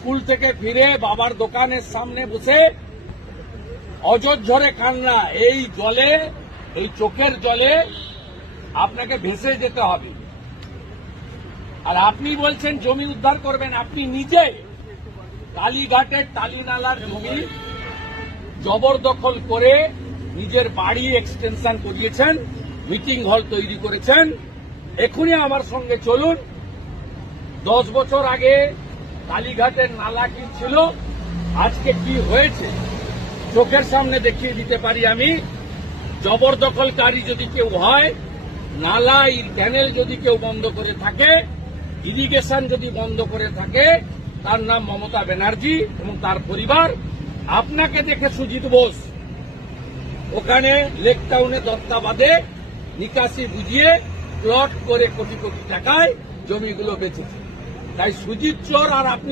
School থেকে ফিরে বাবার দোকানের সামনে বসে অজর কান্না, এই জলে, এই চোখের জলে আপনাকে ভেসে যেতে হবে। আর আপনি বলছেন জমি উদ্ধার করবেন। আপনি নিজে কালীঘাটের টালিনালার জমি জবরদখল করে নিজের বাড়ি এক্সটেনশন করিয়েছেন, মিটিং হল তৈরি করেছেন। এখনই আমার সঙ্গে চলুন। 10 বছর আগে কালীঘাটের নালা কি ছিল, আজকে কি হয়েছে চোখের সামনে দেখিয়ে দিতে পারি আমি। জবরদখলকারী যদি কেউ হয়, নালা ক্যানেল যদি কেউ বন্ধ করে থাকে, ইরিগেশন যদি বন্ধ করে থাকে, তার নাম মমতা ব্যানার্জি এবং তার পরিবার। আপনাকে দেখে সুজিত বোস ওখানে লেক টাউনে দত্তাবাদে নিকাশি বুঝিয়ে প্লট করে কোটি কোটি টাকায় জমিগুলো বেচেছে। তাই সুজিত চোর আর আপনি